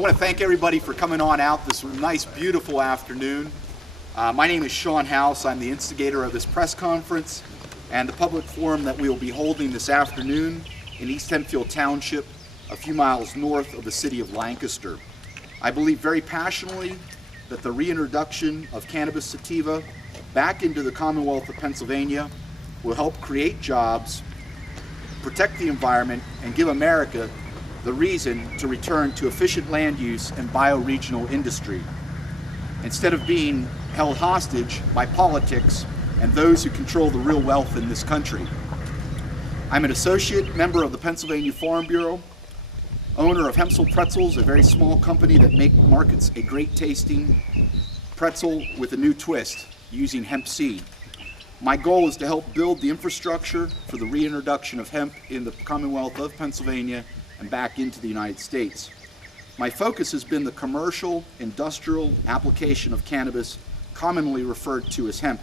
want to thank everybody for coming on out this nice, beautiful afternoon. My name is Shawn. I'm the instigator of this press conference and the public forum that we will be holding this afternoon in East Hempfield Township, a few miles north of the city of Lancaster. I believe very passionately that the reintroduction of cannabis sativa back into the Commonwealth of Pennsylvania will help create jobs, protect the environment, and give America the reason to return to efficient land use and bioregional industry, instead of being held hostage by politics and those who control the real wealth in this country. I'm an associate member of the Pennsylvania Farm Bureau, owner of Hempzels Pretzels, a very small company that markets a great tasting pretzel with a new twist using hemp seed. My goal is to help build the infrastructure for the reintroduction of hemp in the Commonwealth of Pennsylvania and back into the United States. My focus has been the commercial, industrial application of cannabis, commonly referred to as hemp.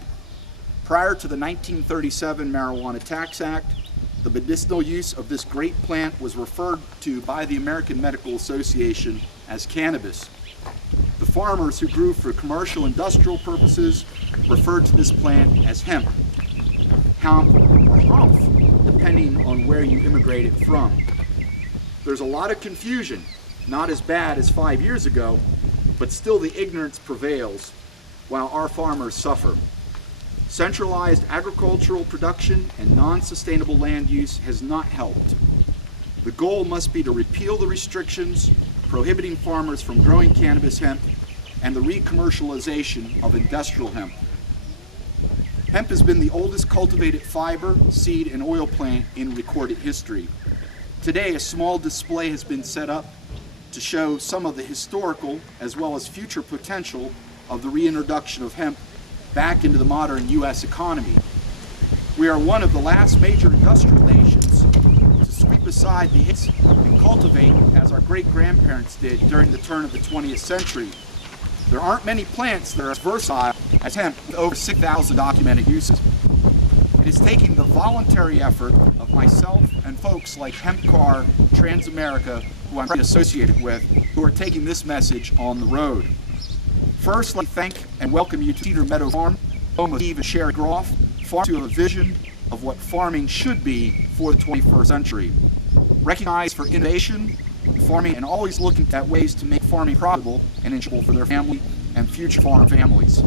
Prior to the 1937 Marijuana Tax Act, the medicinal use of this great plant was referred to by the American Medical Association as cannabis. The farmers who grew for commercial industrial purposes referred to this plant as hemp, hemp, or humph, depending on where you immigrated from. There's a lot of confusion, not as bad as 5 years ago, but still the ignorance prevails while our farmers suffer. Centralized agricultural production and non-sustainable land use has not helped. The goal must be to repeal the restrictions prohibiting farmers from growing cannabis hemp and the re-commercialization of industrial hemp. Hemp has been the oldest cultivated fiber, seed, and oil plant in recorded history. Today, a small display has been set up to show some of the historical as well as future potential of the reintroduction of hemp back into the modern U.S. economy. We are one of the last major industrial nations to sweep aside the hits and cultivate as our great-grandparents did during the turn of the 20th century. There aren't many plants that are as versatile as hemp with over 6,000 documented uses. It is taking the voluntary effort of myself and folks like Hempcar, Transamerica, who I'm associated with, who are taking this message on the road. First, let me thank and welcome you to Ceadow Meadows Farm, home of Steve and Sherry Groffs, farm to a vision of what farming should be for the 21st century. Recognized for innovation, farming, and always looking at ways to make farming profitable and enjoyable for their family and future farm families.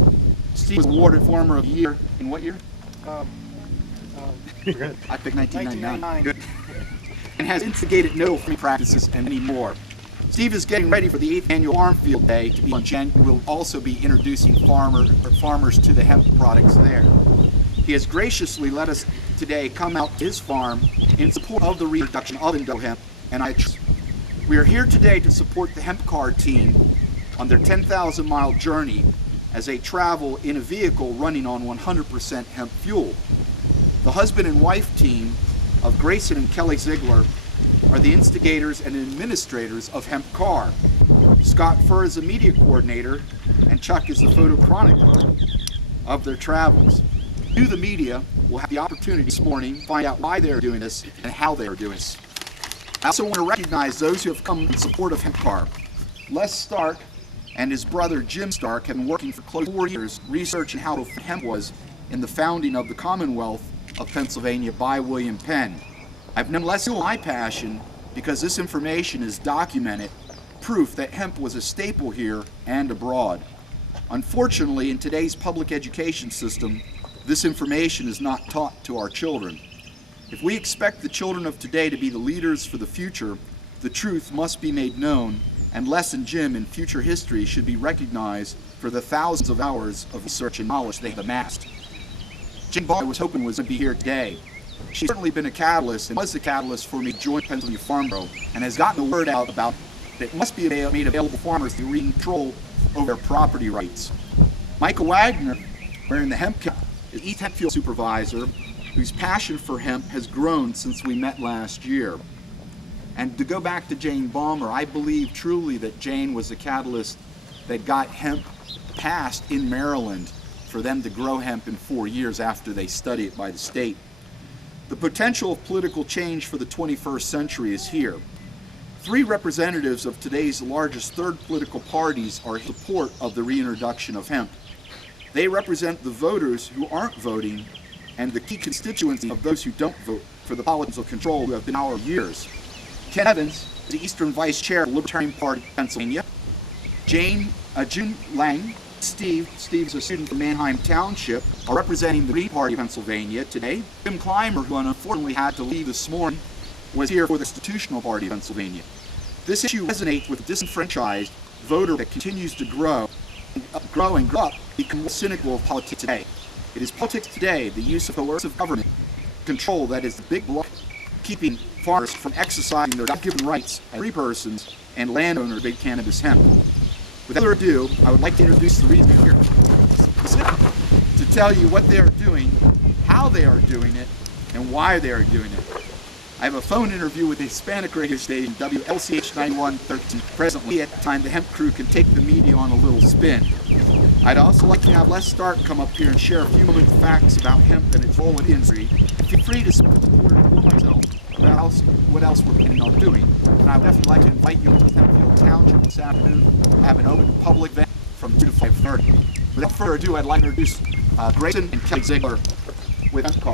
Steve was awarded Farmer of the Year in what year? I picked 1999. Good. And has instigated no farming practices and many more. Steve is getting ready for the 8th annual Farm Field Day to be on Jan. We will also be introducing farmers to the hemp products there. He has graciously let us today come out to his farm in support of the reintroduction of Indo hemp, and we are here today to support the Hempcar team on their 10,000-mile journey as they travel in a vehicle running on 100% hemp fuel. The husband and wife team of Grayson and Kelly Ziegler are the instigators and administrators of Hempcar. Scott Furr is the media coordinator, and Chuck is the photo chronicler of their travels. You, the media, will have the opportunity this morning to find out why they are doing this and how they are doing this. I also want to recognize those who have come in support of Hempcar. Les Stark and his brother Jim Stark have been working for close to 4 years researching how hemp was in the founding of the Commonwealth of Pennsylvania by William Penn. I've nonetheless feel my passion because this information is documented, proof that hemp was a staple here and abroad. Unfortunately, in today's public education system, this information is not taught to our children. If we expect the children of today to be the leaders for the future, the truth must be made known, and Les and Jim in future history should be recognized for the thousands of hours of research and knowledge they have amassed. Jane Ball, I was hoping was going to be here today. She's certainly been a catalyst and was the catalyst for me to join Pennsylvania Farm Bureau and has gotten the word out about that it must be made available to farmers to regain control over their property rights. Michael Wagner, wearing the hemp cap, is East Hempfield supervisor whose passion for hemp has grown since we met last year. And to go back to Jane Balmer, I believe truly that Jane was the catalyst that got hemp passed in Maryland for them to grow hemp in 4 years after they study it by the state. The potential of political change for the 21st century is here. Three representatives of today's largest third political parties are in support of the reintroduction of hemp. They represent the voters who aren't voting and the key constituency of those who don't vote for the political control who have been our years. Ken Evans, the Eastern Vice Chair of the Libertarian Party of Pennsylvania. June Lang, Steve's a student from Manheim Township, are representing the Green Party of Pennsylvania today. Jim Clymer, who unfortunately had to leave this morning, was here for the Constitutional Party of Pennsylvania. This issue resonates with a disenfranchised voter that continues to grow and grow up, become more cynical of politics today. It is politics today, the use of coercive government control that is the big block, keeping farmers from exercising their God-given rights as free persons and landowners of big cannabis hemp. Without further ado, I would like to introduce the reason here, to tell you what they are doing, how they are doing it, and why they are doing it. I have a phone interview with the Hispanic radio station WLCH 9113 presently. At the time, the hemp crew can take the media on a little spin. I'd also like to have Les Stark come up here and share a few moment facts about hemp and its role in the industry. Feel free to support myself about what else we're planning on doing. And I would definitely like to invite you to Hempfield Township this afternoon. I have an open public event from 2 to 5:30. Without further ado, I'd like to introduce Grayson and Kelly Ziegler with Hempcar.